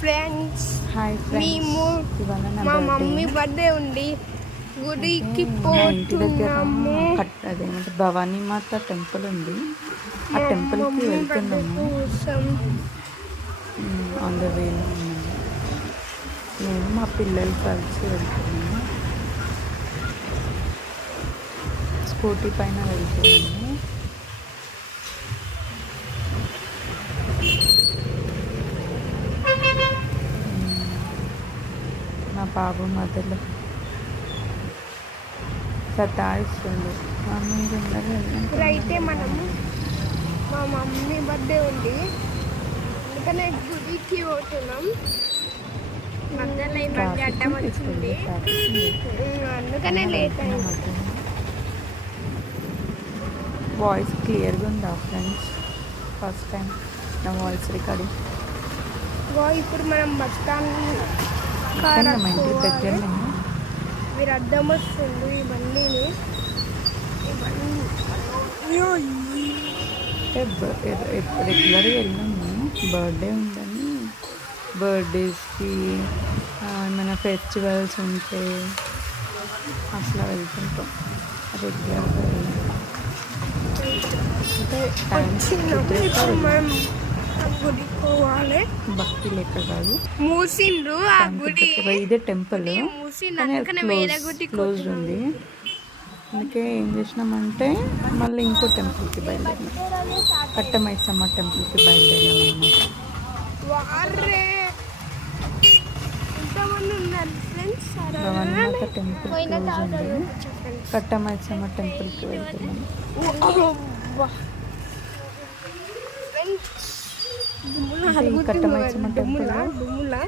Friends, hi friends, ఇవాళ నా మా బర్త్డే. మమ్మీ బర్త్డే ఉంది. గుడికి మా ఇంటి దగ్గర పోతున్నాము. అదేమంటే భవానీ మాత టెంపుల్ ఉంది. ఆ టెంపుల్కి వెళ్తున్నాము. ఆన్ ద వేలో ఉన్నాము. నేను మా పిల్లలు కలిసి వెళ్తున్నాము. స్కూటీ పైన వెళ్తున్నాము. మా బాబు మధ్యలో సతాయిస్తుంది. అయితే మనము మా మమ్మీ బర్త్డే ఉంది, అందుకనే గుడికి పోతున్నాం. మధ్యలో ఈ బండి అడ్డం వచ్చింది, అందుకనే లేట్ అయింది. వాయిస్ క్లియర్గా ఉందా ఫ్రెండ్స్? ఫస్ట్ టైం నా వాయిస్ రికార్డింగ్. ఇప్పుడు మనం బస్ స్టాండ్ మా ఇంటి దగ్గరనే. మీరు అడ్డం వస్తుంది ఈ బండిని. రెగ్యులర్గా వెళ్ళాము. బర్త్డే ఉందని, బర్త్డేస్కి ఏమైనా ఫెస్టివల్స్ ఉంటే అట్లా వెళ్తుంటాం. రెగ్యులర్గా గుడికి పోవాలి. భక్తి లెక్క కాదు, మూసిండ్రు ఆ గుడి. ఇదే టెంపుల్ క్లోజ్ ఉంది. అందుకే ఏం చేసినామంటే మళ్ళీ ఇంకో టెంపుల్కి బయలుదేరినాం. కట్టమైసమ్మ టెంపుల్కి బయలుదేరినాం అన్నమాట. భవన్మాత టెంపుల్ క్లోజ్ ఉంది. కట్టమైసమ్మ టెంపుల్కి వెళ్తున్నాం. కట్టమైసమ్మ టెంపుల్,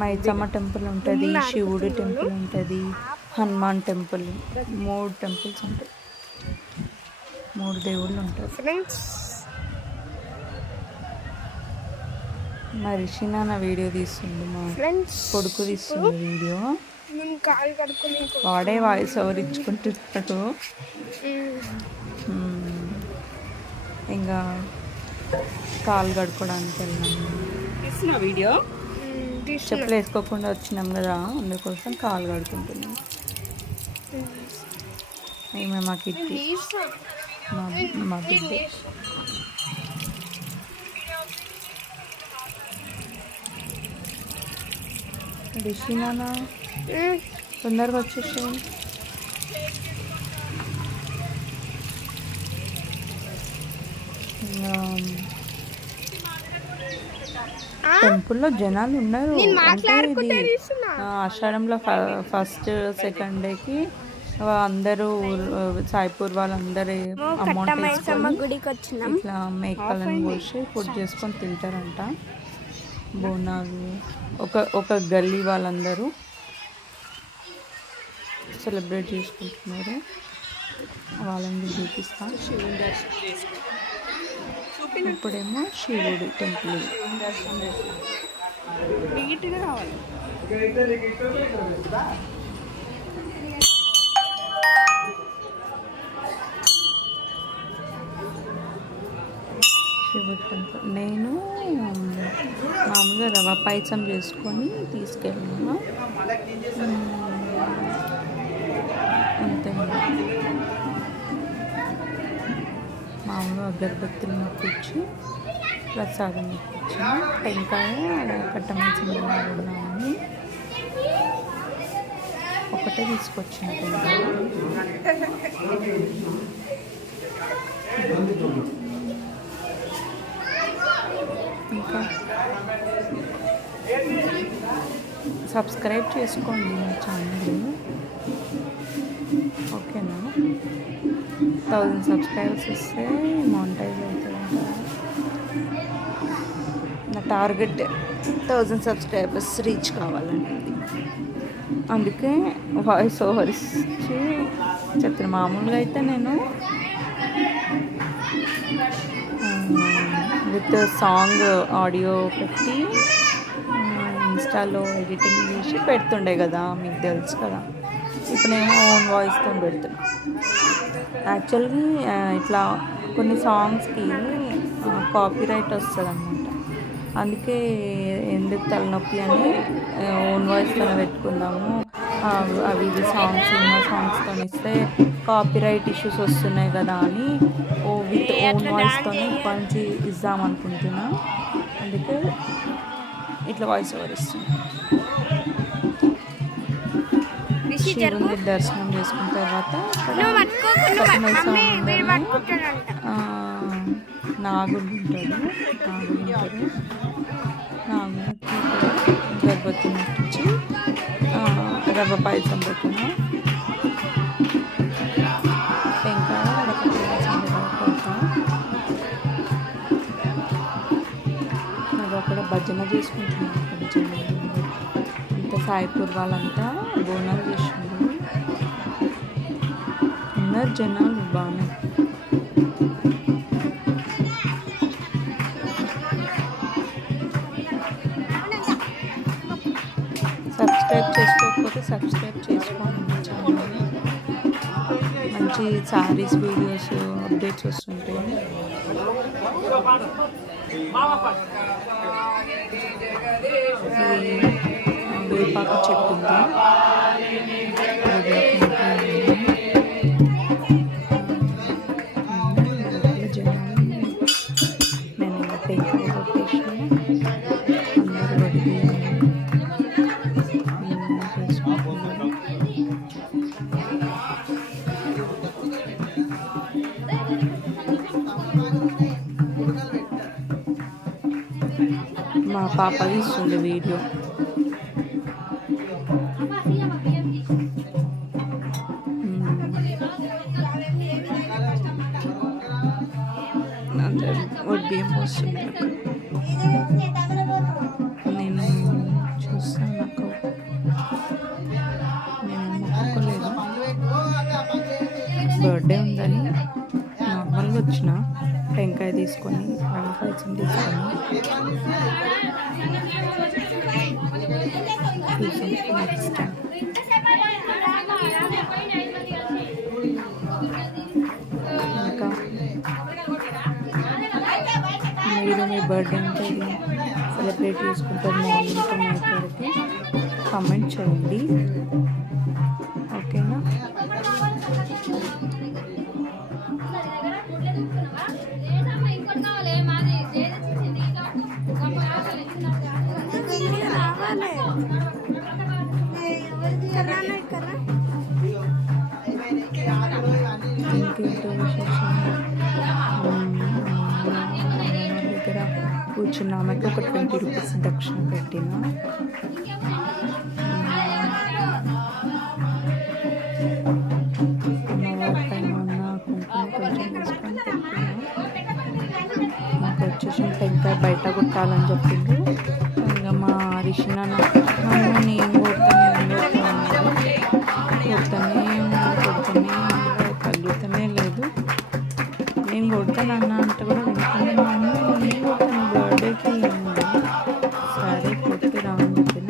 మైసమ్మ టెంపుల్ ఉంటుంది, శివుడు టెంపుల్ ఉంటుంది, హనుమాన్ టెంపుల్, 3 టెంపుల్స్ ఉంటాయి. 3 దేవుళ్ళు ఉంటారు. మా రిషి నాన్న వీడియో తీస్తుంది, మా కొడుకు తీస్తుంది వీడియో. వాడే వాయిస్ ఓవర్ ఇచ్చుకుంటున్నాడు. ఇంకా కాలు కడుక్కోవడానికి వెళ్ళాము. వీడియో చెప్పులు వేసుకోకుండా వచ్చినాం కదా, అందుకోసం కాలు కడుక్కుంటున్నాం. ఏమే మా కిట్టి, మా బిడ్డ. రిషి నాన్న తొందరగా వచ్చేసాయి. టెంపుల్లో జనాలు ఉన్నారు. అంటే ఇది ఆషాఢంలో ఫస్ట్ సెకండ్ డేకి అందరూ సాయిపూర్ వాళ్ళందరూ అమౌంట్ వేసుకొని ఇట్లా మేకలను కోసి ఫుడ్ చేసుకొని తింటారంట. బోనాలు ఒక గల్లీ వాళ్ళందరూ సెలబ్రేట్ చేసుకుంటున్నారు. వాళ్ళని చూపిస్తా. ఇప్పుడేమో శివుడు టెంపుల్. శివుడు టెంపుల్. నేను మామూలుగా రవ పాయసం చేసుకొని తీసుకెళ్ళాను. అంతే. మామూలుగా అగరబత్తులు ముట్టించి ప్రసాదం ముట్టించి టెంకాయ కట్టమైసమ్మ పెడదామని ఒకటే తీసుకొచ్చిన టెంకాయ. ఇంకా సబ్స్క్రైబ్ చేసుకోండి మా ఛానల్, ఓకేనా? 1000 సబ్స్క్రైబర్స్ వస్తే మానిటైజ్ అవుతుందంట. నా టార్గెట్ 1000 సబ్స్క్రైబర్స్ రీచ్ కావాలండి. అందుకే వాయిస్ ఓవర్ ఇచ్చి చెప్తాను. మామూలుగా అయితే నేను విత్ సాంగ్ ఆడియో పెట్టి ఇన్స్టాలో ఎడిటింగ్ చేసి పెడుతుండే కదా, మీకు తెలుసు కదా. ఇప్పుడు నేను ఓన్ వాయిస్తో పెడుతున్నా. యాక్చువల్గా ఇట్లా కొన్ని సాంగ్స్కి కాపీరైట్ వస్తుంది అన్నమాట. అందుకే ఎందుకు తలనొప్పి అని ఓన్ వాయిస్తో పెట్టుకుందాము. అవి ఇవి సాంగ్స్ సినిమా సాంగ్స్తో ఇస్తే కాపీరైట్ ఇష్యూస్ వస్తున్నాయి కదా అని విత్ ఓన్ వాయిస్తో ఇప్పటి నుంచి ఇద్దామనుకుంటున్నా. అందుకే ఇట్లా వాయిస్ ఓవర్ ఇస్తుంది. శివుని దర్శనం చేసుకున్న తర్వాత నాగుడు ఉంటాడు. నాగుడికి గర్భవతి ముట్టించి రవ్వ పాయసం పెట్టిన టెంకాయ అది అక్కడ భజన చేసుకుంటున్నాను. అక్కడ జనాలు అంతా సాయిపూర్ వాళ్ళంతా బోనాలు చేస్తున్నారు. ఉన్నారు జనాలు బాగానే. సబ్స్క్రైబ్ చేసుకోకపోతే సబ్స్క్రైబ్ చేసుకోండి ఛానల్. మంచి సారీస్ వీడియోస్ అప్డేట్స్ వస్తుంటాయి. వేపాక చెట్టు ఉంది. నేను ఇలా టెంకాయ కొట్టేసిన అందరూ మా పాప తీస్తుంది వీడియో. బియ్యం పోస్తుంది. నేను చూస్తాను. నాకు నేను మొక్కుకోలేదు. బర్త్డే ఉందని నార్మల్గా వచ్చిన టెంకాయ తీసుకొని రవ్వ పాయసం తీసుకొని నెక్స్ట్ టైం ఇంకా మీరు మీ బర్త్డే అంటే సెలబ్రేట్ చేసుకుంటారు మార్నింగ్ టు నైట్ వరకు కామెంట్ చేయండి. ఓకేనా? ఇంకేంటో విశేషం. దగ్గర కూర్చున్న ఆమెకి ఒక 20 రూపీస్ దక్షిణ పెట్టిన. అమ్మవారి పైన ఉన్న కుంకుమ కొంచెం తీసుకొని పెట్టిన. ఇంకా వచ్చేసి టెంకాయ బయట కొట్టాలని చెప్పిండు. ఇంకా మా రిషిన నేను కలుగుతూనే లేదు. నేను కొడతానన్నా అంటే కూడా వింటున్నాను. నేను కొడతాను బర్త్డేకి సరే కొట్టి రావని చెప్పిన.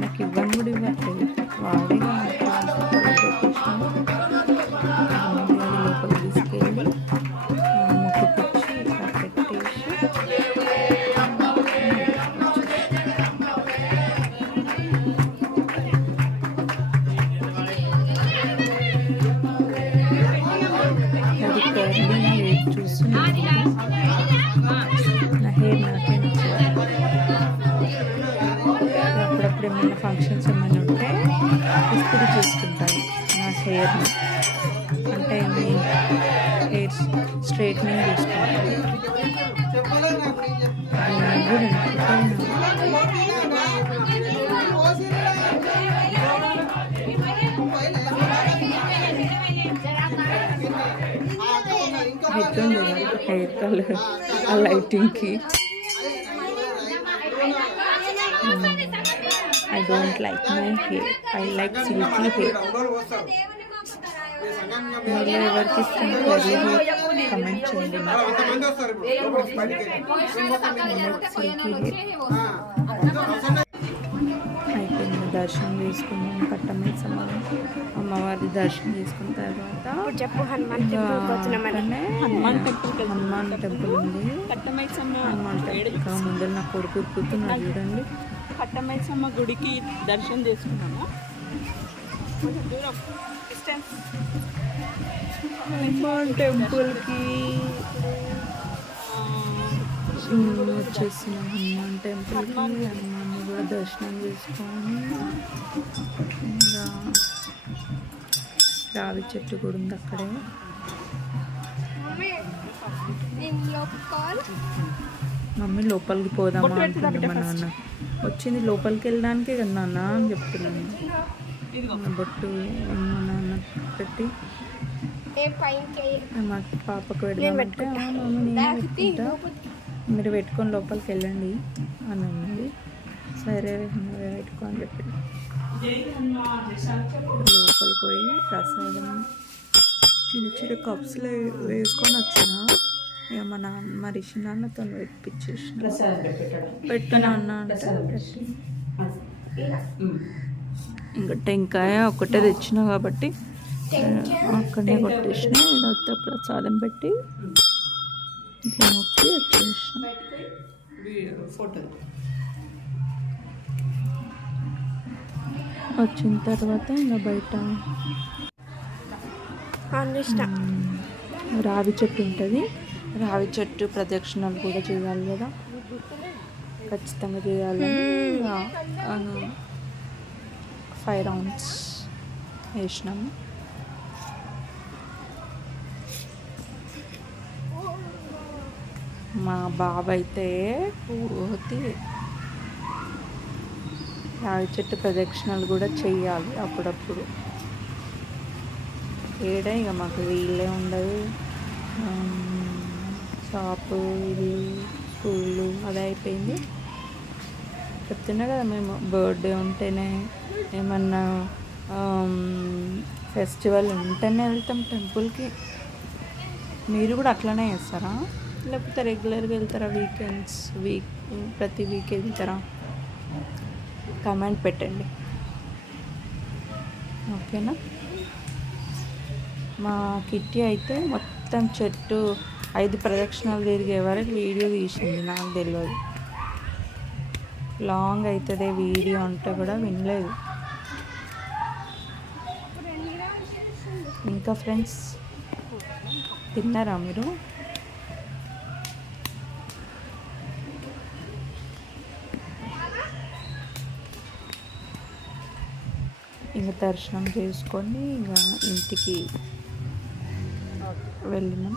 నాకు ఇవ్వని కూడా ఇవ్వట్లేదు. వాడేగా లోపలికి తీసుకెళ్ళి ముక్కు పిచ్చి ఇట్లా పెట్టేసి చూస్తున్నాను. నా హెయిర్ నాకే అప్పుడప్పుడు ఏమైనా ఫంక్షన్స్ ఏమైనా ఉంటే ఇస్త్రీ చేసుకుంటాను నా హెయిర్ని. అంటే నేను హెయిర్ స్ట్రైట్నింగ్ చేసుకుంటాను. హెయిర్ కలర్ ఆ లైటింగ్కి I don't like my hair. I like silky hair. మీరు ఎవరికి ఇష్టం కర్లీ హెయిర్ కమెంట్ చేయండి. సిల్కీ హెయిర్ అయిపోయింది. దర్శనం చేసుకున్నాం. కట్టమైసమ్మ అమ్మవారి దర్శనం చేసుకున్న తర్వాత ఇప్పుడు చెప్పు హనుమాన్ టెంపుల్కి వచ్చినామని. అక్కడనే హనుమాన్ టెంపుల్ ఉంది. హనుమాన్ టెంపుల్ ఇంకా ముందర నా కొడుకు కూర్చున్నాడు చూడండి. కట్టమైసమ్మ గుడికి దర్శనం చేసుకున్నాము. కొంచెం దూరం డిస్టెన్స్. హనుమాన్ టెంపుల్కి వచ్చేస్తున్నాం. హనుమాన్ టెంపుల్కి హనుమాన్ని కూడా దర్శనం చేసుకొని ఇంకా రావి చెట్టు కూడా ఉంది అక్కడే. మమ్మీ లోపలికి పోదామా అంటుంది మా నాన్న. వచ్చింది లోపలికి వెళ్ళడానికే కదా నాన్న అని చెప్తున్నాను. బొట్టు మా నాన్న పెట్టి మా పాపకు పెడదామంటే మమ్మీ నేను పెట్టుకుంటా, మీరు పెట్టుకొని లోపలికి వెళ్ళండి అని అన్నది. సరే నువ్వే పెట్టుకో అని చెప్పి లోపలికి పోయి ప్రసాదం చిన్న చిన్న కప్స్లో వేసుకొని వచ్చిన. ఇక మా నాన్న మా రిషి నాన్నతో పెట్టించేసిన. పెట్టినా అన్న అంటే ఇంకా టెంకాయ ఒకటే తెచ్చిన కాబట్టి అక్కడనే కొట్టేసిన. ఇక్కడ ప్రసాదం పెట్టి ఇట్లా మొక్కి వచ్చేసిన. వచ్చిన తర్వాత ఇంకా బయట రావి చెట్టు ఉంటుంది. రావి చెట్టు ప్రదక్షిణలు కూడా చేయాలి కదా, ఖచ్చితంగా చేయాలి. 5 రౌండ్స్ వేసినాము. మా బాబు అయితే పూర్తి రావి చెట్టు ప్రదక్షిణలు కూడా చెయ్యాలి అప్పుడప్పుడు. ఏడా ఇక మాకు వీళ్ళే ఉండదు. షాపు ఇది స్కూళ్ళు అదే అయిపోయింది. చెప్తున్నా కదా, మేము బర్త్డే ఉంటేనే ఏమన్నా ఫెస్టివల్ ఉంటేనే వెళ్తాం టెంపుల్కి. మీరు కూడా అట్లనే చేస్తారా, లేకపోతే రెగ్యులర్గా వెళ్తారా? వీకెండ్స్ ప్రతి వీక్ వెళ్తారా? కామెంట్ పెట్టండి, ఓకేనా? మా కిట్టి అయితే మొత్తం చెట్టు 5 ప్రదక్షిణాలు తిరిగే వరకు వీడియో తీసింది. నాకు తెలియదు, లాంగ్ అవుతుంది వీడియో అంటే కూడా వినలేదు. ఇంకా ఫ్రెండ్స్, తిన్నారా మీరు? ఇంకా దర్శనం చేసుకొని ఇంకా ఇంటికి వెళ్ళినాం.